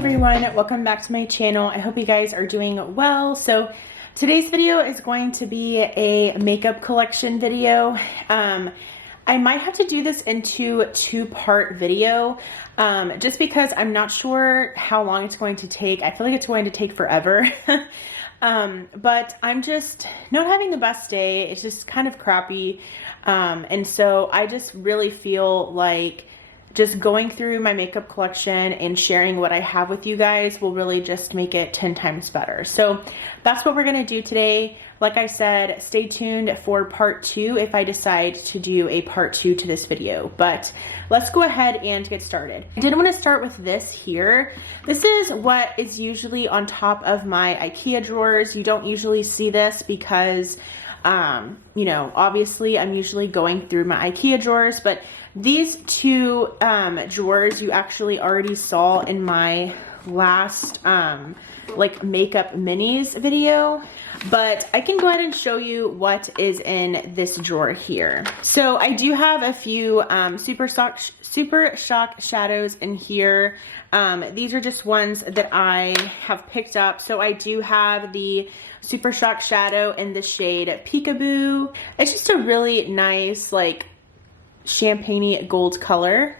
everyone, welcome back to my channel. I hope you guys are doing well. So today's video is going to be a makeup collection video. I might have to do this into a two-part video just because I'm not sure how long it's going to take. I feel like it's going to take forever. But I'm just not having the best day. It's just kind of crappy. And so I just really feel like just going through my makeup collection and sharing what I have with you guys will really just make it 10 times better. So that's what we're going to do today. Like I said, stay tuned for part 2 if I decide to do a part 2 to this video, but let's go ahead and get started. I did want to start with this here. This is what is usually on top of my IKEA drawers. You don't usually see this because you know, obviously I'm usually going through my IKEA drawers, but these two drawers you actually already saw in my last like makeup minis video, but I can go ahead and show you what is in this drawer here. So I do have a few Super Shock shadows in here. These are just ones that I have picked up. So I do have the Super Shock shadow in the shade Peekaboo. It's just a really nice like champagne-y gold color.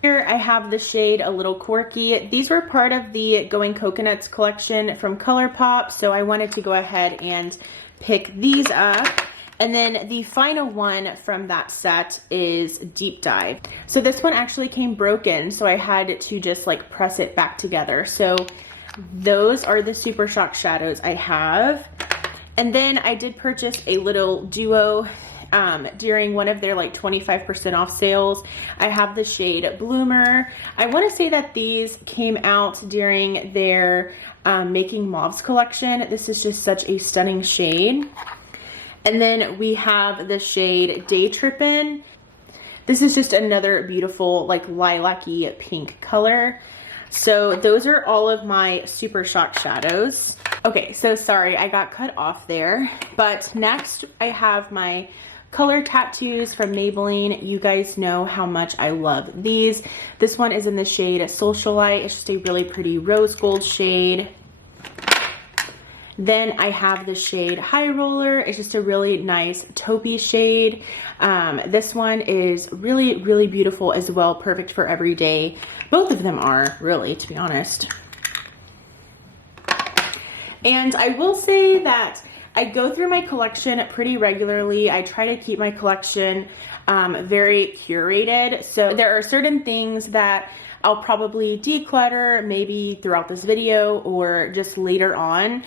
Here I have the shade A Little Quirky. These were part of the Going Coconuts collection from ColourPop, so I wanted to go ahead and pick these up. And then the final one from that set is Deep Dive. So this one actually came broken, so I had to just like press it back together. So those are the Super Shock shadows I have. And then I did purchase a little duo during one of their like 25% off sales. I have the shade Bloomer. I want to say that these came out during their Making Mauves collection. This is just such a stunning shade. And then we have the shade Day Trippin'. This is just another beautiful like lilac-y pink color. So those are all of my Super Shock shadows. Okay, so sorry, I got cut off there. But next I have my color tattoos from Maybelline. You guys know how much I love these. This one is in the shade Socialite. It's just a really pretty rose gold shade. Then I have the shade High Roller. It's just a really nice taupey shade. This one is really, really beautiful as well. Perfect for every day. Both of them are, really, to be honest. And I will say that I go through my collection pretty regularly. I try to keep my collection very curated. So there are certain things that I'll probably declutter maybe throughout this video or just later on.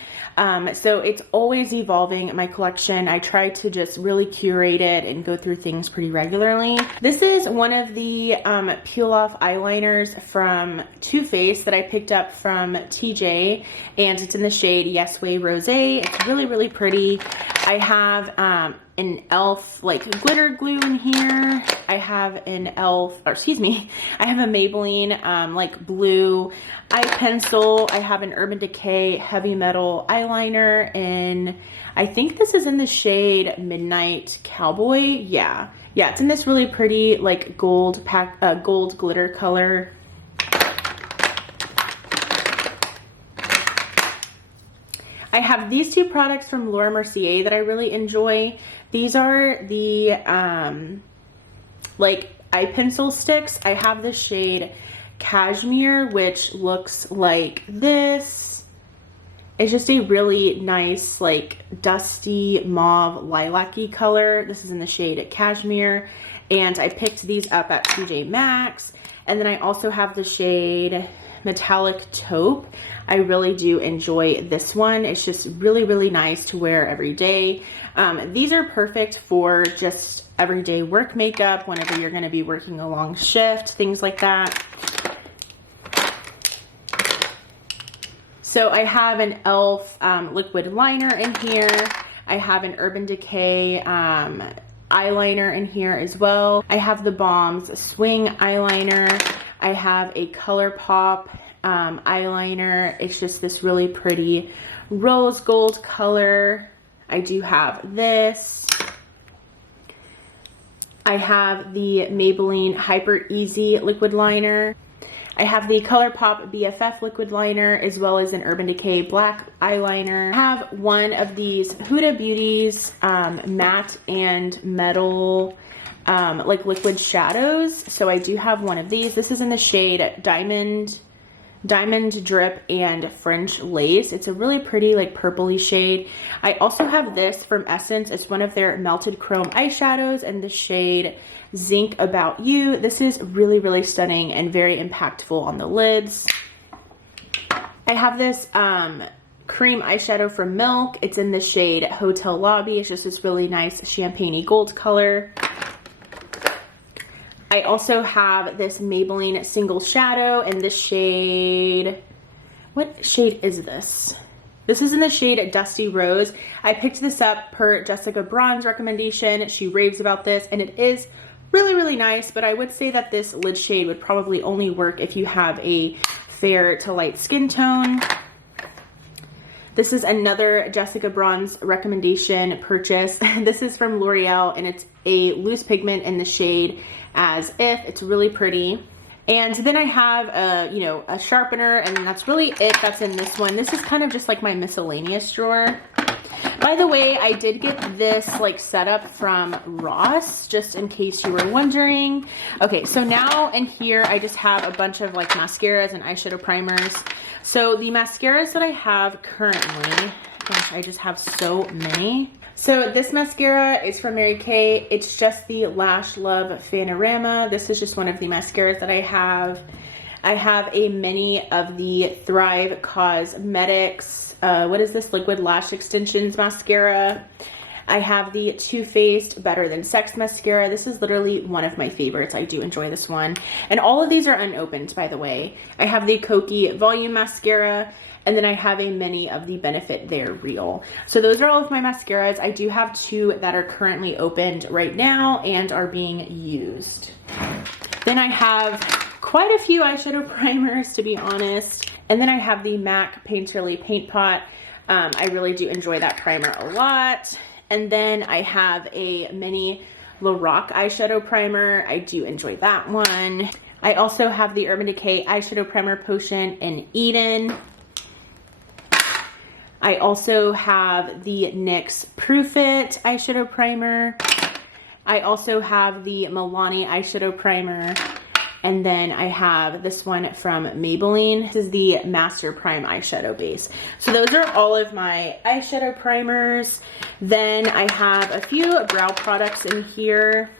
So it's always evolving, my collection. I try to just really curate it and go through things pretty regularly. This is one of the peel off eyeliners from Too Faced that I picked up from TJ, and it's in the shade Yes Way Rosé. It's really, really pretty. I have an e.l.f. like glitter glue in here. I have an e.l.f. or excuse me, I have a Maybelline like blue eye pencil. I have an Urban Decay Heavy Metal eyeliner in, I think this is in the shade Midnight Cowboy. Yeah, it's in this really pretty like gold glitter color. I have these two products from Laura Mercier that I really enjoy. These are the like eye pencil sticks. I have the shade Cashmere, which looks like this. It's just a really nice like dusty mauve lilac-y color. This is in the shade Cashmere, and I picked these up at TJ Maxx. And then I also have the shade Metallic Taupe. I really do enjoy this one. It's just really, really nice to wear every day. These are perfect for just everyday work makeup, whenever you're going to be working a long shift, things like that. So I have an e.l.f. liquid liner in here. I have an Urban Decay eyeliner in here as well. I have the Balms Swing eyeliner. I have a ColourPop eyeliner. It's just this really pretty rose gold color. I do have this. I have the Maybelline Hyper Easy liquid liner. I have the ColourPop BFF liquid liner as well as an Urban Decay black eyeliner. I have one of these Huda Beauty's matte and metal like liquid shadows. So I do have one of these. This is in the shade Diamond Drip and French Lace. It's a really pretty like purpley shade. I also have this from Essence. It's one of their melted chrome eyeshadows in the shade Zinc About You. This is really, really stunning and very impactful on the lids. I have this cream eyeshadow from Milk. It's in the shade Hotel Lobby. It's just this really nice champagne-y gold color. I also have this Maybelline Single Shadow in the shade, what shade is this? This is in the shade Dusty Rose. I picked this up per Jessica Braun's recommendation. She raves about this and it is really, really nice, but I would say that this lid shade would probably only work if you have a fair to light skin tone. This is another Jessica Braun's recommendation purchase. This is from L'Oreal and it's a loose pigment in the shade As If. It's really pretty. And then I have a sharpener, and that's really it that's in this one. This is kind of just like my miscellaneous drawer. By the way, I did get this like setup from Ross, just in case you were wondering. Okay, so now in here I just have a bunch of like mascaras and eyeshadow primers. So the mascaras that I have currently, gosh, I just have so many. So this mascara is from Mary Kay. It's just the Lash Love Panorama. This is just one of the mascaras that I have. I have a mini of the Thrive Cosmetics, what is this, Liquid Lash Extensions mascara. I have the Too Faced Better Than Sex mascara. This is literally one of my favorites. I do enjoy this one. And all of these are unopened, by the way. I have the Kokie Volume Mascara, and then I have a mini of the Benefit They're Real. So those are all of my mascaras. I do have two that are currently opened right now and are being used. Then I have quite a few eyeshadow primers, to be honest. And then I have the MAC Painterly Paint Pot. I really do enjoy that primer a lot. And then I have a mini Lorac eyeshadow primer. I do enjoy that one. I also have the Urban Decay eyeshadow primer potion in Eden. I also have the NYX Proof It eyeshadow primer. I also have the Milani eyeshadow primer. And then I have this one from Maybelline. This is the Master Prime eyeshadow base. So those are all of my eyeshadow primers. Then I have a few brow products in here.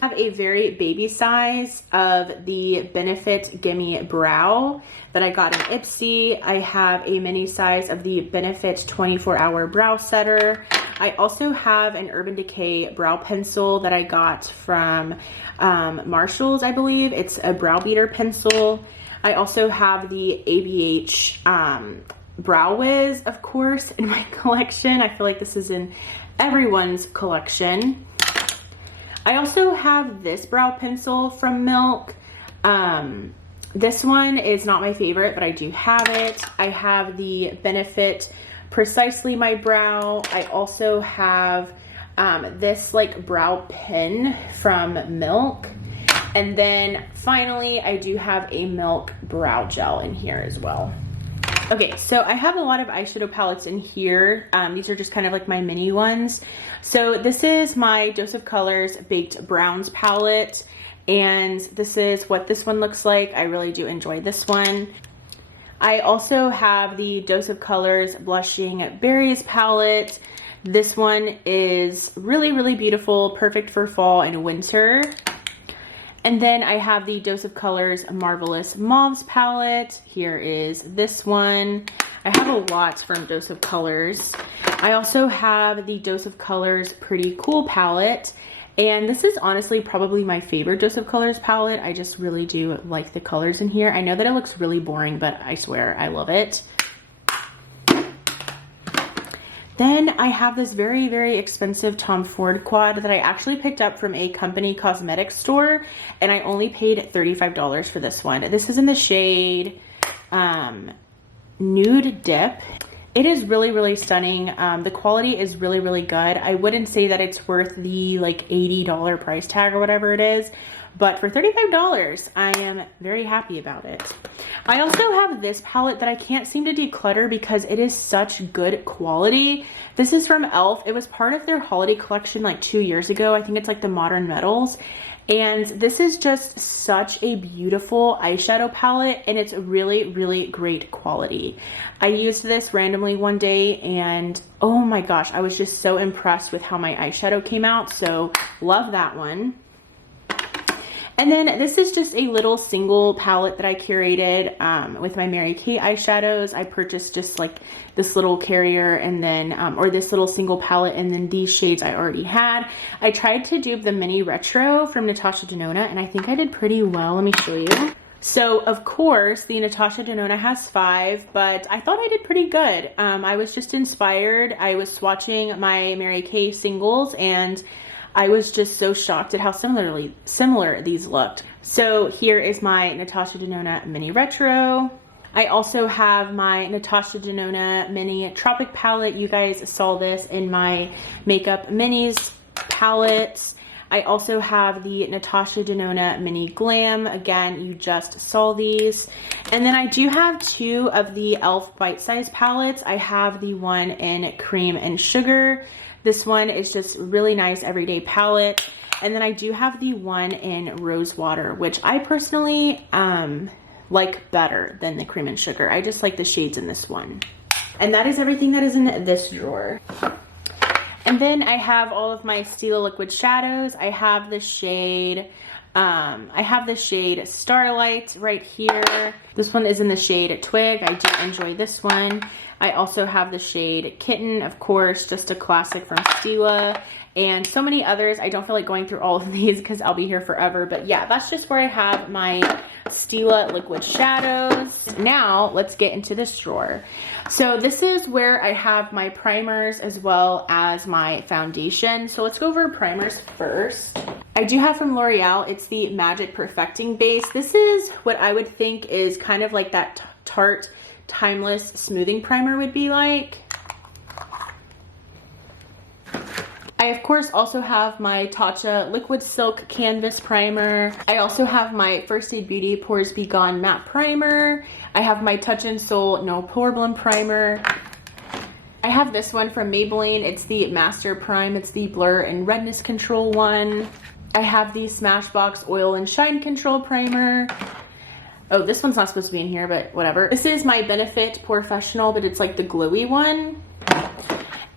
I have a very baby size of the Benefit Gimme Brow that I got in Ipsy. I have a mini size of the Benefit 24-Hour Brow Setter. I also have an Urban Decay brow pencil that I got from Marshall's, I believe. It's a brow beater pencil. I also have the ABH Brow Wiz, of course, in my collection. I feel like this is in everyone's collection. I also have this brow pencil from Milk. This one is not my favorite, but I do have it. I have the Benefit Precisely My Brow. I also have this like brow pen from Milk. And then finally, I do have a Milk brow gel in here as well. Okay, so I have a lot of eyeshadow palettes in here. These are just kind of like my mini ones. So this is my Dose of Colors Baked Browns palette. And this is what this one looks like. I really do enjoy this one. I also have the Dose of Colors Blushing Berries palette. This one is really, really beautiful, perfect for fall and winter. And then I have the Dose of Colors Marvelous Mauves palette. Here is this one. I have a lot from Dose of Colors. I also have the Dose of Colors Pretty Cool palette. And this is honestly probably my favorite Dose of Colors palette. I just really do like the colors in here. I know that it looks really boring, but I swear I love it. Then I have this very, very expensive Tom Ford quad that I actually picked up from a company cosmetics store, and I only paid $35 for this one. This is in the shade Nude Dip. It is really, really stunning. The quality is really, really good. I wouldn't say that it's worth the like $80 price tag or whatever it is, but for $35, I am very happy about it. I also have this palette that I can't seem to declutter because it is such good quality. This is from e.l.f. It was part of their holiday collection like 2 years ago. I think it's like the Modern Metals. And this is just such a beautiful eyeshadow palette, and it's really, really great quality. I used this randomly one day, and oh my gosh, I was just so impressed with how my eyeshadow came out. So love that one. And then this is just a little single palette that I curated with my Mary Kay eyeshadows. I purchased just like this little carrier and then, or this little single palette, and then these shades I already had. I tried to dupe the Mini Retro from Natasha Denona, and I think I did pretty well. Let me show you. So of course the Natasha Denona has 5, but I thought I did pretty good. I was just inspired. I was swatching my Mary Kay singles, and I was just so shocked at how similar these looked. So here is my Natasha Denona Mini Retro. I also have my Natasha Denona Mini Tropic palette. You guys saw this in my Makeup Minis palettes. I also have the Natasha Denona Mini Glam. Again, you just saw these. And then I do have 2 of the e.l.f. Bite Size palettes. I have the one in Cream and Sugar. This one is just really nice everyday palette. And then I do have the one in Rose Water, which I personally like better than the Cream and Sugar. I just like the shades in this one. And that is everything that is in this drawer. And then I have all of my Stila liquid shadows. I have the shade Starlight right here. This one is in the shade Twig. I do enjoy this one. I also have the shade Kitten, of course, just a classic from Stila, and so many others. I don't feel like going through all of these because I'll be here forever, but yeah, that's just where I have my Stila liquid shadows. Now let's get into this drawer. So this is where I have my primers as well as my foundation. So let's go over primers first. I do have from L'Oreal, it's the Magic Perfecting Base. This is what I would think is kind of like that Tarte Timeless Smoothing Primer would be like. I of course also have my Tatcha Liquid Silk Canvas Primer. I also have my First Aid Beauty Pores Be Gone Matte Primer. I have my Touch in Sol No Problem Primer. I have this one from Maybelline. It's the Master Prime. It's the Blur and Redness Control one. I have the Smashbox Oil and Shine Control Primer. Oh, this one's not supposed to be in here, but whatever. This is my Benefit Professional, but it's like the glowy one.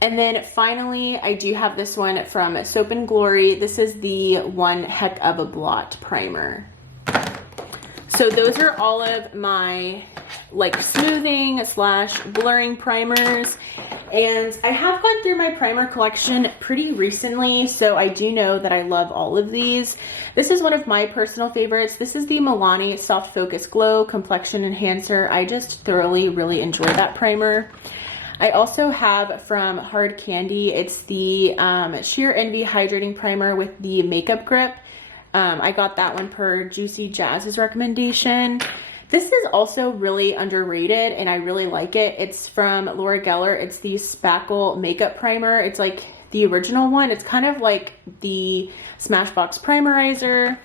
And then finally, I do have this one from Soap and Glory. This is the One Heck of a Blot Primer. So those are all of my like smoothing / blurring primers. And I have gone through my primer collection pretty recently, so I do know that I love all of these. This is one of my personal favorites. This is the Milani Soft Focus Glow Complexion Enhancer. I just thoroughly really enjoy that primer. I also have from Hard Candy, it's the Sheer Envy Hydrating Primer with the Makeup Grip. I got that one per Juicy Jazz's recommendation. This is also really underrated and I really like it. It's from Laura Geller. It's the Spackle Makeup Primer. It's like the original one. It's kind of like the Smashbox Primerizer.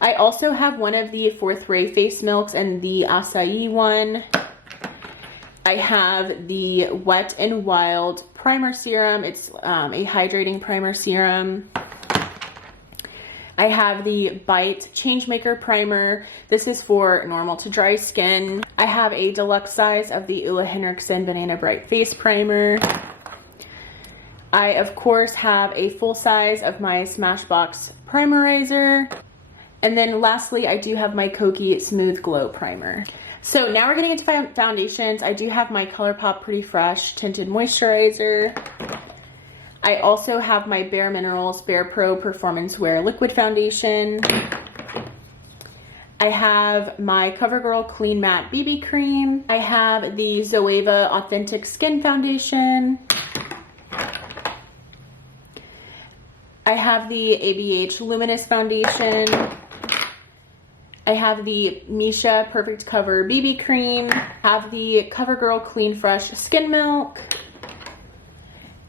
I also have one of the Fourth Ray Face Milks and the Acai one. I have the Wet n Wild Primer Serum. It's a hydrating primer serum. I have the Bite Changemaker Primer. This is for normal to dry skin. I have a deluxe size of the Ulla Henriksen Banana Bright Face Primer. I, of course, have a full size of my Smashbox Primerizer. And then lastly, I do have my Kokie Smooth Glow Primer. So now we're getting into foundations. I do have my ColourPop Pretty Fresh Tinted Moisturizer. I also have my Bare Minerals Bare Pro Performance Wear Liquid Foundation. I have my CoverGirl Clean Matte BB Cream. I have the Zoeva Authentic Skin Foundation. I have the ABH Luminous Foundation. I have the Misha Perfect Cover BB Cream. have the CoverGirl Clean Fresh Skin Milk.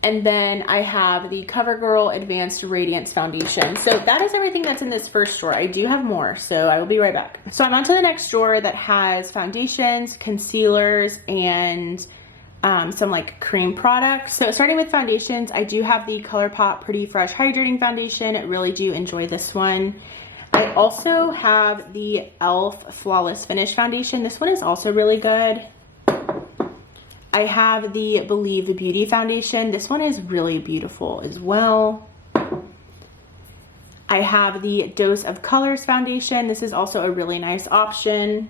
And then I have the CoverGirl Advanced Radiance Foundation. So that is everything that's in this first drawer. I do have more, so I will be right back. So I'm on to the next drawer that has foundations, concealers, and some like cream products. So starting with foundations, I do have the ColourPop Pretty Fresh Hydrating Foundation. I really do enjoy this one. I also have the e.l.f. Flawless Finish Foundation. This one is also really good. I have the Believe Beauty Foundation. This one is really beautiful as well. I have the Dose of Colors Foundation. This is also a really nice option.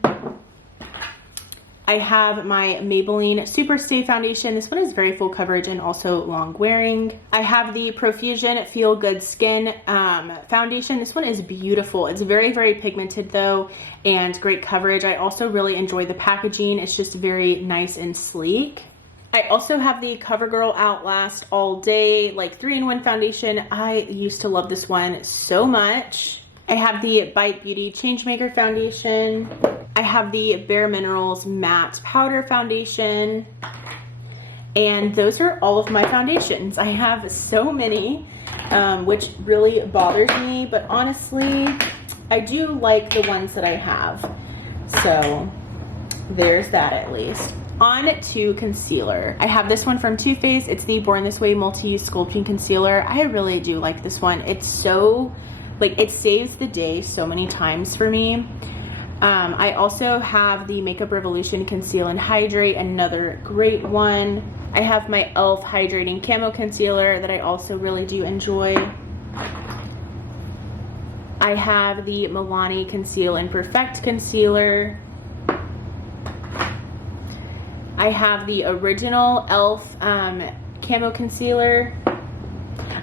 I have my Maybelline Super Stay Foundation. This one is very full coverage and also long wearing. I have the Profusion Feel Good Skin Foundation. This one is beautiful. It's very, very pigmented though, and great coverage. I also really enjoy the packaging. It's just very nice and sleek. I also have the CoverGirl Outlast All Day like 3-in-1 foundation. I used to love this one so much. I have the Bite Beauty Changemaker Foundation. I have the Bare Minerals Matte Powder Foundation. And those are all of my foundations. I have so many, which really bothers me, but honestly, I do like the ones that I have. So there's that at least. On to concealer. I have this one from Too Faced. It's the Born This Way Multi-Use Sculpting Concealer. I really do like this one. It's so, like, it saves the day so many times for me. I also have the Makeup Revolution Conceal and Hydrate, another great one. I have my e.l.f. Hydrating Camo Concealer that I also really do enjoy. I have the Milani Conceal and Perfect Concealer. I have the original e.l.f. Camo Concealer.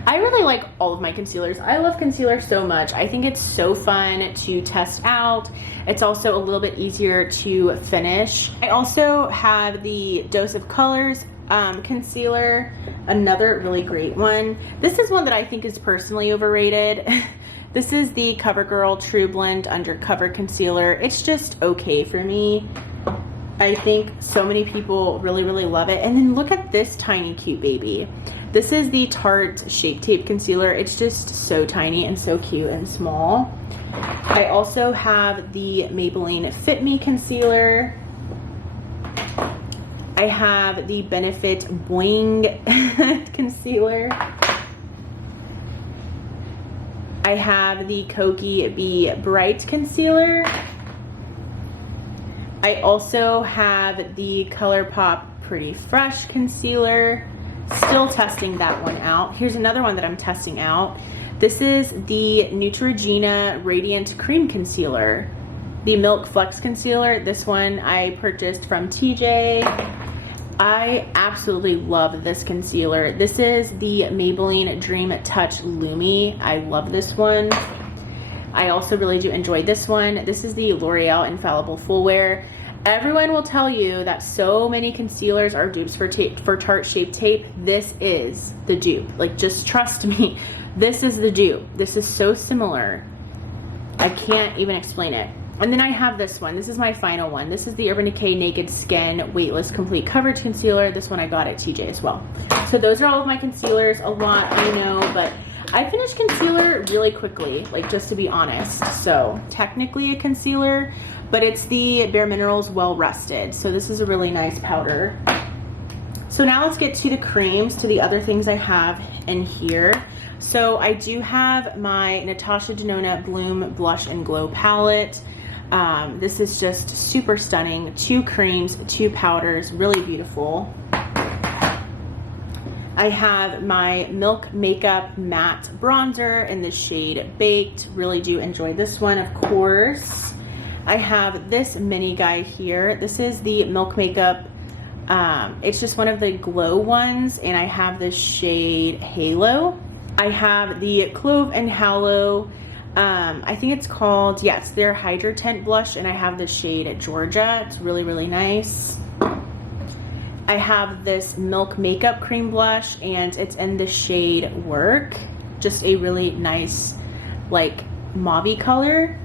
I really like all of my concealers. I love concealer so much. I think it's so fun to test out. It's also a little bit easier to finish. I also have the Dose of Colors concealer, another really great one. This is one that I think is personally overrated. This is the CoverGirl True Blend Undercover Concealer. It's just okay for me. I think so many people really, really love it. And then look at this tiny cute baby. This is the Tarte Shape Tape Concealer. It's just so tiny and so cute and small. I also have the Maybelline Fit Me Concealer. I have the Benefit Boing Concealer. I have the Kokie Be Bright Concealer. I also have the ColourPop Pretty Fresh Concealer. Still testing that one out. Here's another one that I'm testing out. This is the Neutrogena Radiant Cream Concealer. The Milk Flex Concealer. This one I purchased from TJ. I absolutely love this concealer. This is the Maybelline Dream Touch Lumi. I love this one. I also really do enjoy this one. This is the L'Oreal Infallible Full Wear. Everyone will tell you that so many concealers are dupes for Tarte Shape Tape. This is the dupe. Like, just trust me. This is the dupe. This is so similar. I can't even explain it. And then I have this one. This is my final one. This is the Urban Decay Naked Skin Weightless Complete Coverage Concealer. This one I got at TJ as well. So those are all of my concealers. A lot, I know, but I finish concealer really quickly, like, just to be honest. So technically a concealer, but it's the Bare Minerals Well Rested. So this is a really nice powder. So now let's get to the creams, to the other things I have in here. So I do have my Natasha Denona Bloom Blush and Glow palette. This is just super stunning. 2 creams, 2 powders, really beautiful. I have my Milk Makeup Matte Bronzer in the shade Baked. Really do enjoy this one, of course. I have this mini guy here. This is the Milk Makeup. It's just one of the glow ones, and I have this shade Halo. I have the Clove and Hallow. I think it's called, yes, their Hydra Tint Blush, and I have the shade Georgia. It's really, really nice. I have this Milk Makeup Cream Blush, and it's in the shade Work. Just a really nice, like, mauve-y color.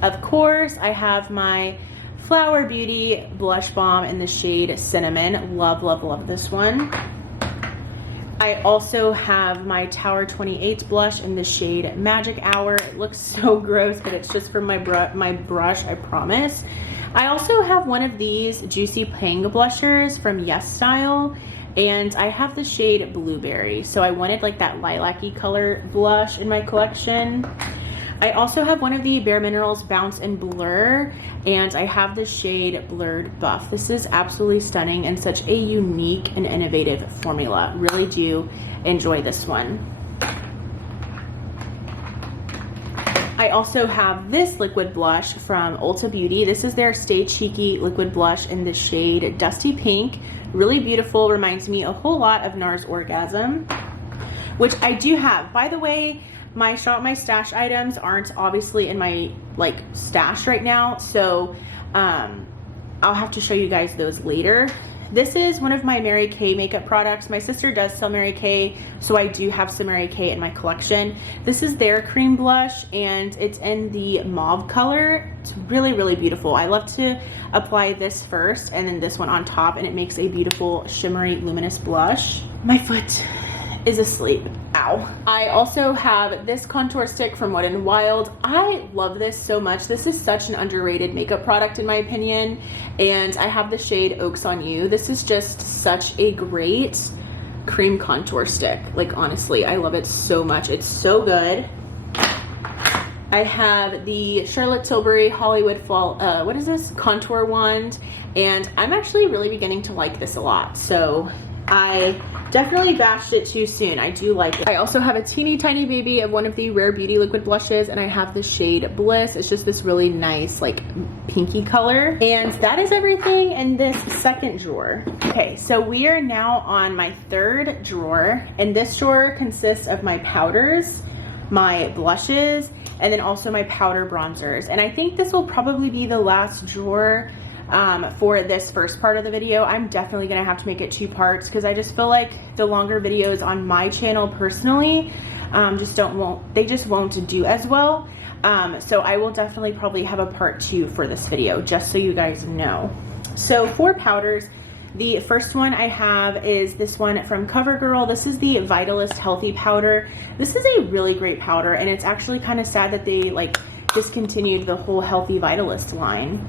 Of course, I have my Flower Beauty Blush Balm in the shade Cinnamon. Love, love, love this one. I also have my Tower 28 blush in the shade Magic Hour. It looks so gross, but it's just from my brush, I promise. I also have one of these Juicy Pang blushers from Yes Style, and I have the shade Blueberry. So I wanted like that lilac-y color blush in my collection. I also have one of the Bare Minerals Bounce and Blur, and I have the shade Blurred Buff. This is absolutely stunning and such a unique and innovative formula. Really do enjoy this one. I also have this liquid blush from Ulta Beauty. This is their Stay Cheeky liquid blush in the shade Dusty Pink. Really beautiful, reminds me a whole lot of NARS Orgasm, which I do have. By the way, my Shop My Stash items aren't obviously in my like stash right now, so I'll have to show you guys those later. This is one of my Mary Kay makeup products. My sister does sell Mary Kay, so I do have some Mary Kay in my collection. This is their cream blush, and it's in the mauve color. It's really, really beautiful. I love to apply this first and then this one on top, and it makes a beautiful shimmery luminous blush. My foot is asleep. Ow. I also have this contour stick from Wet n Wild. I love this so much. This is such an underrated makeup product in my opinion, and I have the shade Oaks on You. This is just such a great cream contour stick. Like honestly, I love it so much. It's so good. I have the Charlotte Tilbury Hollywood Fall, what is this? Contour wand, and I'm actually really beginning to like this a lot. So I definitely bashed it too soon. I do like it. I also have a teeny tiny baby of one of the Rare Beauty liquid blushes, and I have the shade Bliss. It's just this really nice like pinky color. And that is everything in this second drawer. Okay, so we are now on my third drawer, and this drawer consists of my powders, my blushes, and then also my powder bronzers. And I think this will probably be the last drawer for this first part of the video. I'm definitely gonna have to make it 2 parts because I just feel like the longer videos on my channel personally just won't do as well. So I will definitely probably have a part 2 for this video, just so you guys know. So for powders, the first one I have is this one from CoverGirl. This is the Vitalist Healthy Powder. This is a really great powder, and it's actually kind of sad that they like discontinued the whole Healthy Vitalist line.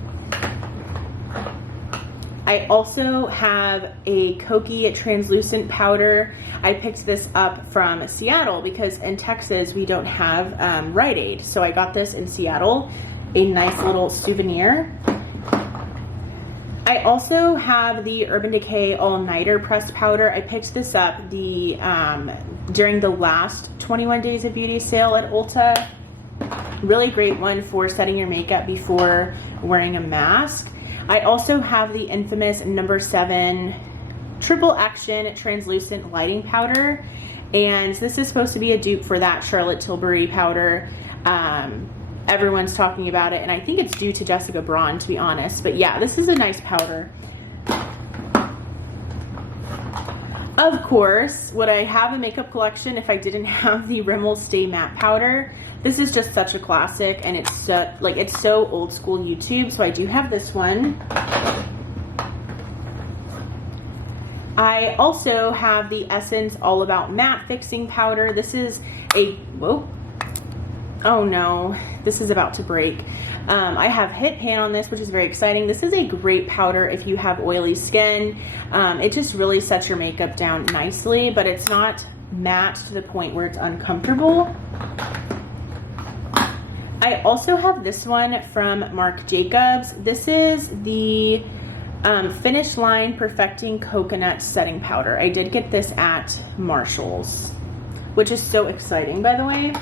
I also have a Kokie translucent powder. I picked this up from Seattle because in Texas we don't have Rite Aid. So I got this in Seattle, a nice little souvenir. I also have the Urban Decay All Nighter pressed powder. I picked this up during the last 21 Days of Beauty sale at Ulta. Really great one for setting your makeup before wearing a mask. I also have the infamous No. 7 Triple Action Translucent Lighting Powder, and this is supposed to be a dupe for that Charlotte Tilbury powder. Everyone's talking about it, and I think it's due to Jessica Braun, to be honest, but yeah, this is a nice powder. Of course, would I have a makeup collection if I didn't have the Rimmel Stay Matte Powder? This is just such a classic, and it's so old school YouTube, so I do have this one. I also have the Essence All About Matte Fixing Powder. This is a, whoa, oh no, this is about to break. I have Hit Pan on this, which is very exciting. This is a great powder if you have oily skin. It just really sets your makeup down nicely, but it's not matte to the point where it's uncomfortable. I also have this one from Marc Jacobs. This is the Finish Line Perfecting Coconut Setting Powder. I did get this at Marshall's, which is so exciting, by the way.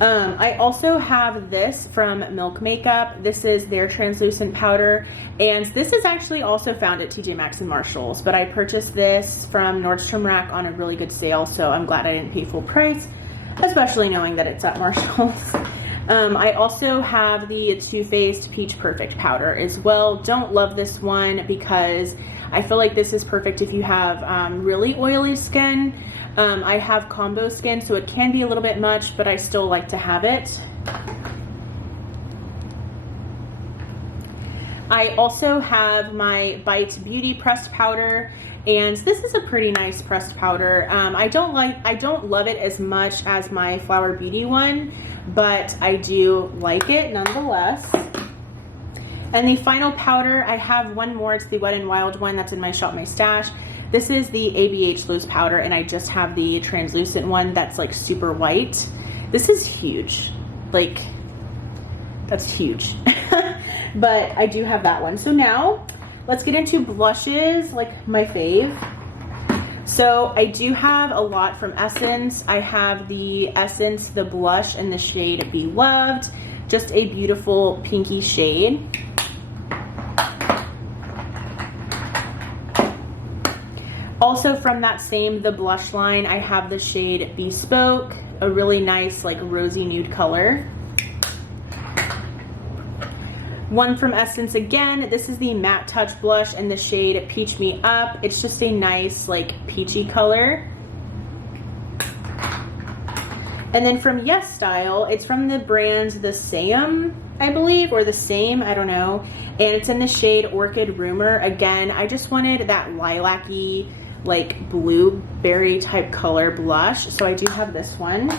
I also have this from Milk Makeup. This is their translucent powder, and this is actually also found at TJ Maxx and Marshalls, but I purchased this from Nordstrom Rack on a really good sale, so I'm glad I didn't pay full price, especially knowing that it's at Marshalls. I also have the Too Faced Peach Perfect powder as well. Don't love this one because I feel like this is perfect if you have really oily skin. I have combo skin, so it can be a little bit much, but I still like to have it. I also have my Bite Beauty pressed powder, and this is a pretty nice pressed powder. I don't love it as much as my Flower Beauty one, but I do like it nonetheless. And the final powder, I have one more. It's the Wet n Wild one that's in my Shop My Stash. This is the ABH Loose powder, and I just have the translucent one that's like super white. This is huge. Like, that's huge. But I do have that one. So now let's get into blushes, like my fave. So I do have a lot from Essence. I have the Essence, the blush in the shade Be Loved. Just a beautiful pinky shade. Also from that same, the blush line, I have the shade Bespoke, a really nice like rosy nude color. One from Essence again, this is the Matte Touch blush in the shade Peach Me Up. It's just a nice like peachy color. And then from Yes Style, it's from the brand The Same, I believe, or The Same, I don't know. And it's in the shade Orchid Rumor. Again, I just wanted that lilac-y, like blueberry type color blush. So I do have this one.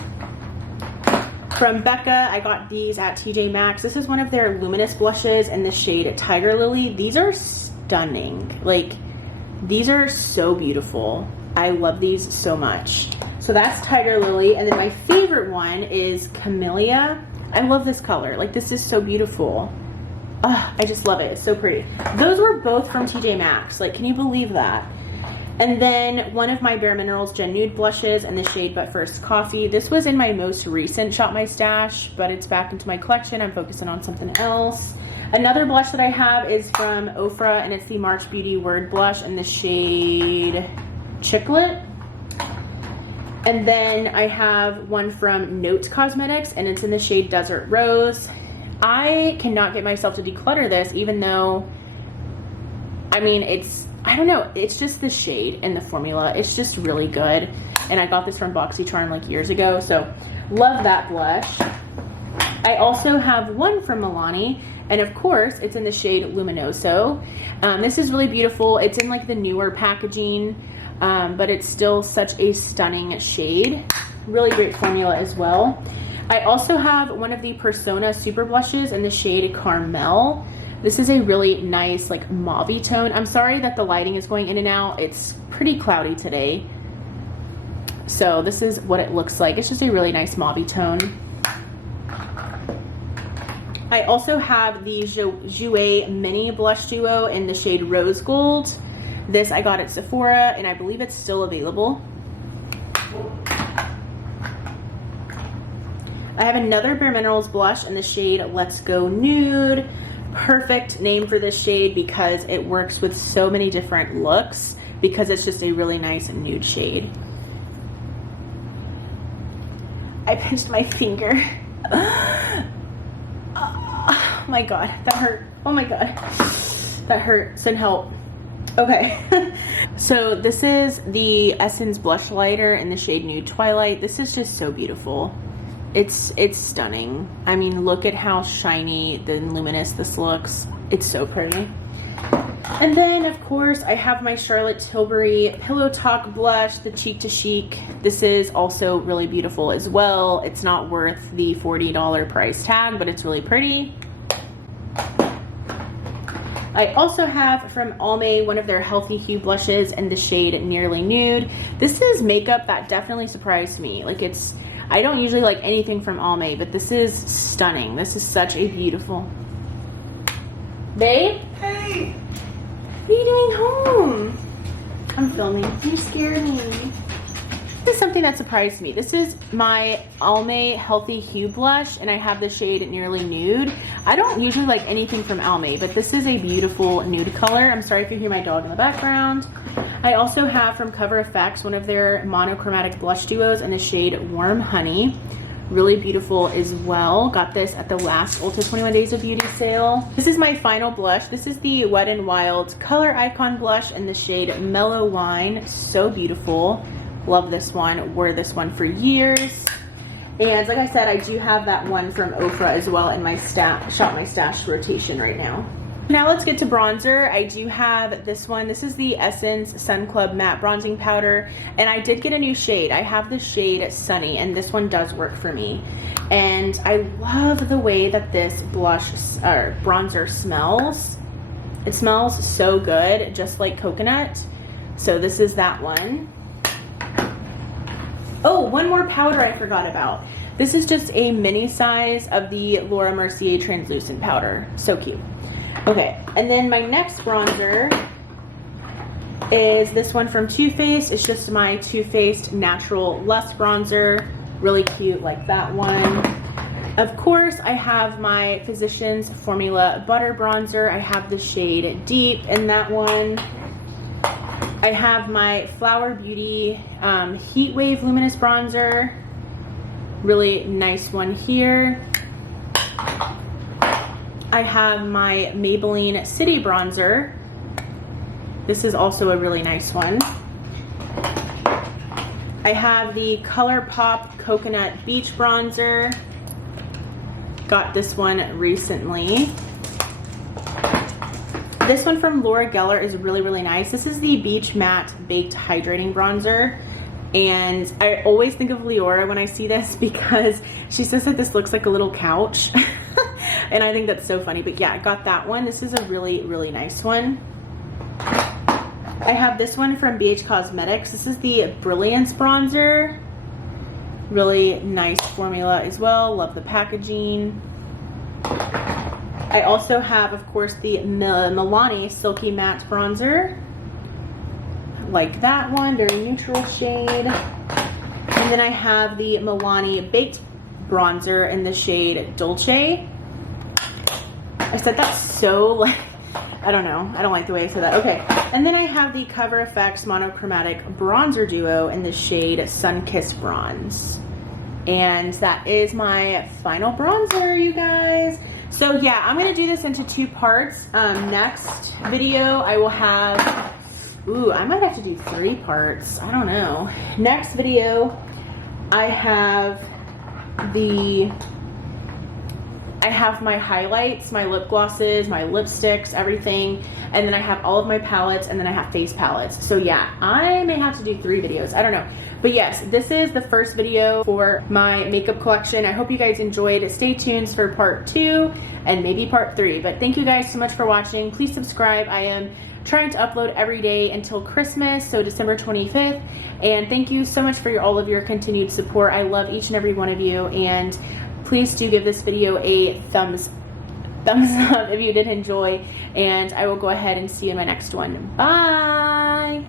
From Becca, I got these at TJ Maxx. This is one of their luminous blushes in the shade Tiger Lily. These are stunning. Like, these are so beautiful. I love these so much. So that's Tiger Lily. And then my favorite one is Camellia. I love this color. Like, this is so beautiful. I just love it. It's so pretty. Those were both from TJ Maxx. Like, can you believe that? And then one of my Bare Minerals Gen Nude blushes in the shade But First Coffee. This was in my most recent Shop My Stash, but it's back into my collection. I'm focusing on something else. Another blush that I have is from Ofra, and it's the March Beauty Word blush in the shade Chiclet. And then I have one from Note Cosmetics, and it's in the shade Desert Rose. I cannot get myself to declutter this, even though, I mean, I don't know, it's just the shade and the formula. It's just really good. And I got this from BoxyCharm like years ago, so love that blush. I also have one from Milani, and of course, it's in the shade Luminoso. This is really beautiful. It's in like the newer packaging, but it's still such a stunning shade. Really great formula as well. I also have one of the Persona Super Blushes in the shade Carmel. This is a really nice like mauve-y tone. I'm sorry that the lighting is going in and out. It's pretty cloudy today. So this is what it looks like. It's just a really nice mauve-y tone. I also have the Jouer Mini Blush Duo in the shade Rose Gold. This I got at Sephora, and I believe it's still available. I have another Bare Minerals blush in the shade Let's Go Nude. Perfect name for this shade because it works with so many different looks, because it's just a really nice nude shade. I pinched my finger. Oh my god, that hurt. Oh my god, that hurt. Send help. Okay. So this is the Essence blush lighter in the shade Nude Twilight. This is just so beautiful. It's stunning. I mean, look at how shiny and luminous this looks. It's so pretty. And then, of course, I have my Charlotte Tilbury Pillow Talk blush, the Cheek to Chic. This is also really beautiful as well. It's not worth the $40 price tag, but it's really pretty. I also have from Almay one of their Healthy Hue blushes in the shade Nearly Nude. This is makeup that definitely surprised me. Like, I don't usually like anything from Almay, but this is stunning. This is such a beautiful... Babe? Hey! What are you doing home? I'm filming. You scared me. This is something that surprised me. This is my Almay Healthy Hue blush, and I have the shade Nearly Nude. I don't usually like anything from Almay, but this is a beautiful nude color. I'm sorry if you hear my dog in the background. I also have from Cover FX one of their monochromatic blush duos in the shade Warm Honey. Really beautiful as well. Got this at the last Ulta 21 Days of Beauty sale. This is my final blush. This is the Wet n Wild Color Icon blush in the shade Mellow Wine. So beautiful. Love this one. Wore this one for years. And like I said, I do have that one from Ofra as well in my Shop My Stash rotation right now. Now let's get to bronzer. I do have this one. This is the Essence Sun Club Matte Bronzing Powder, and I did get a new shade. I have the shade Sunny, and this one does work for me. And I love the way that this blush or bronzer smells. It smells so good, just like coconut. So this is that one. Oh, one more powder I forgot about. This is just a mini size of the Laura Mercier translucent powder. So cute. Okay, and then my next bronzer is this one from Too Faced. It's just my Too Faced Natural Luxe Bronzer. Really cute, like that one. Of course, I have my Physicians Formula Butter Bronzer. I have the shade Deep in that one. I have my Flower Beauty Heat Wave Luminous Bronzer. Really nice one here. I have my Maybelline City Bronzer. This is also a really nice one. I have the ColourPop Coconut Beach Bronzer. Got this one recently. This one from Laura Geller is really, really nice. This is the Beach Matte Baked Hydrating Bronzer. And I always think of Leora when I see this because she says that this looks like a little couch. And I think that's so funny. But yeah, I got that one. This is a really, really nice one. I have this one from BH Cosmetics. This is the Brilliance Bronzer. Really nice formula as well. Love the packaging. I also have, of course, the Milani Silky Matte Bronzer. Like that one, very neutral shade. And then I have the Milani Baked Bronzer in the shade Dolce. I said that's so, like, I don't know. I don't like the way I said that. Okay. And then I have the Cover FX Monochromatic Bronzer Duo in the shade Sunkissed Bronze. And that is my final bronzer, you guys. So yeah, I'm going to do this into 2 parts. Next video, I will have, ooh, I might have to do 3 parts. I don't know. Next video, I have my highlights, my lip glosses, my lipsticks, everything. And then I have all of my palettes, and then I have face palettes. So yeah, I may have to do 3 videos. I don't know. But yes, this is the first video for my makeup collection. I hope you guys enjoyed. Stay tuned for part 2 and maybe part 3. But thank you guys so much for watching. Please subscribe. I am trying to upload every day until Christmas, so December 25th. And thank you so much for all of your continued support. I love each and every one of you. And please do give this video a thumbs up if you did enjoy. And I will go ahead and see you in my next one. Bye!